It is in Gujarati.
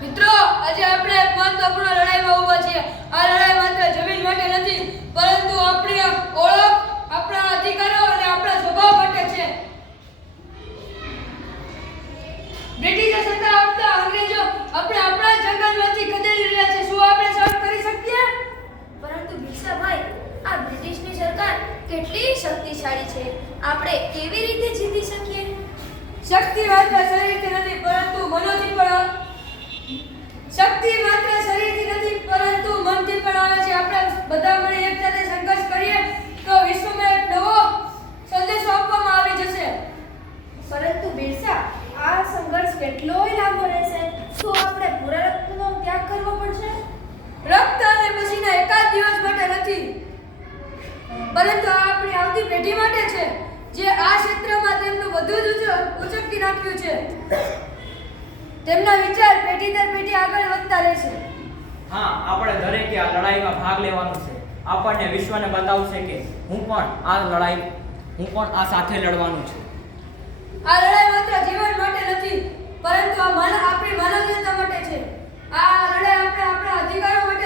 મિત્રો, આજે આપણે એક મહત્વપૂર્ણ લડાઈમાં ઊભા છીએ. આ લડાઈ માત્ર જમીન માટે નથી, પરંતુ આપણી ઓળખ, આપણા અધિકારો અને આપણા સ્વભાવ માટે છે. બ્રિટિશ સત્તા આપતા અંગ્રેજો આપણે આપણા જંગલમાંથી ખદેડી રહ્યા છે. શું આપણે સહન કરી શકીએ? પરંતુ બિરસાભાઈ, આ બ્રિટિશની સરકાર કેટલી શક્તિશાળી છે. આપણે કેવી રીતે જીતી શકીએ? શક્તિ માત્ર શરીરથી નથી, પરંતુ મનોથી પણ શક્તિ માત્ર શરીરથી નથી, પરંતુ મનથી પણ આવે છે. આપણે બધા મળી એક સાથે સંઘર્ષ કરીએ તો વિશ્વમાં એક નવો સંદેશો આપવામાં આવી જશે. પરંતુ બિરસા, આ સંઘર્ષ કેટલોય લાંબો રહેશે. શું આપણે પૂરા રક્તનો ત્યાગ કરવો પડશે? રક્ત અને પસીના એકાદ દિવસ માટે નથી, પરંતુ આ આપણી આવતી પેઢી માટે છે, જે આ ક્ષેત્રમાં તેમનું બધું જ ઉચકી નાખ્યું છે. તેમના વિચાર પેઢી દર પેઢી આગળ વધતા રહેશે. હા, આપણે દરેકે આ લડાઈમાં ભાગ લેવાનો છે. આપણને વિશ્વને બતાવશે કે હું પણ આ સાથે લડવાનું છું. આ લડાઈ માત્ર જીવન માટે નથી, પરંતુ આપણી માનવતા માટે છે. આ લડાઈ આપણે આપણા અધિકારો માટે